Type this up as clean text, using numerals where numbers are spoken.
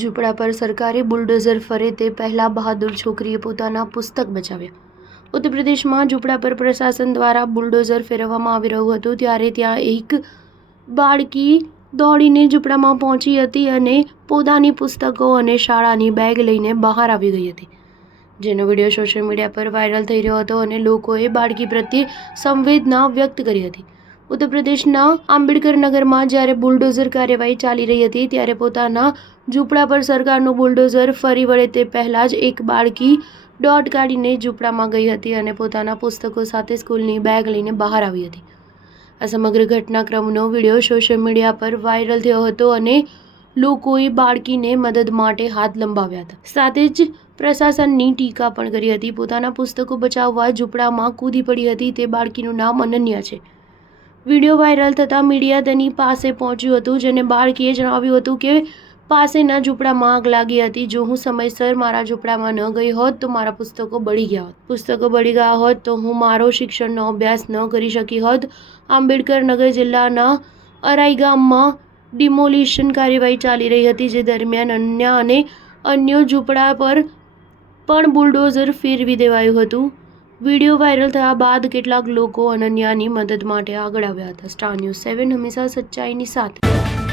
ઝૂંપડા પર સરકારી બુલડોઝર ફરે તે પહેલા બહાદુર છોકરીએ પોતાના પુસ્તક બચાવ્યા। ઉત્તર પ્રદેશમાં ઝૂંપડા પર પ્રશાસન દ્વારા બુલડોઝર ફેરવવામાં આવી રહ્યું હતું ત્યારે ત્યાં એક બાળકી દોડીને ઝૂંપડામાં પહોંચી હતી અને પોતાની પુસ્તકો અને શાળાની બેગ લઈને બહાર આવી ગઈ હતી, જેનો વિડીયો સોશિયલ મીડિયા પર વાયરલ થઈ રહ્યો હતો અને લોકોએ બાળકી પ્રત્યે સંવેદના વ્યક્ત કરી હતી। ઉત્તર પ્રદેશના આંબેડકર નગરમાં જ્યારે બુલડોઝર કાર્યવાહી ચાલી રહી હતી ત્યારે પોતાના ઝૂંપડા પર સરકારનું બુલડોઝર ફરી વળે તે પહેલાં જ એક બાળકી દોડ કાઢીને ઝૂંપડામાં ગઈ હતી અને પોતાના પુસ્તકો સાથે સ્કૂલની બેગ લઈને બહાર આવી હતી। આ સમગ્ર ઘટનાક્રમનો વિડીયો સોશિયલ મીડિયા પર વાયરલ થયો હતો અને લોકોએ બાળકીને મદદ માટે હાથ લંબાવ્યા હતા, સાથે જ પ્રશાસનની ટીકા પણ કરી હતી। પોતાના પુસ્તકો બચાવવા ઝૂંપડામાં કૂદી પડી હતી તે બાળકીનું નામ અનન્યા છે। વિડીયો વાયરલ થતાં મીડિયા તેની પાસે પહોંચ્યું હતું, જેને બાળકીએ જણાવ્યું હતું કે પાસેના ઝૂંપડામાં આગ લાગી હતી। જો હું સમયસર મારા ઝૂંપડામાં ન ગઈ હોત તો મારા પુસ્તકો બળી ગયા હોત। પુસ્તકો બળી ગયા હોત તો હું મારો શિક્ષણનો અભ્યાસ ન કરી શકી હોત। આંબેડકર નગર જિલ્લાના અરાઈ ગામમાં ડિમોલિશન કાર્યવાહી ચાલી રહી હતી, જે દરમિયાન અનન્યા અને અન્ય ઝૂંપડા પર પણ બુલડોઝર ફેરવી દેવાયું હતું। વિડીયો વાયરલ થયા બાદ કેટલાક લોકો અનન્યાની મદદ માટે આગળ આવ્યા હતા। સ્ટાર ન્યૂઝ 7 હંમેશા સચ્ચાઈની સાથે।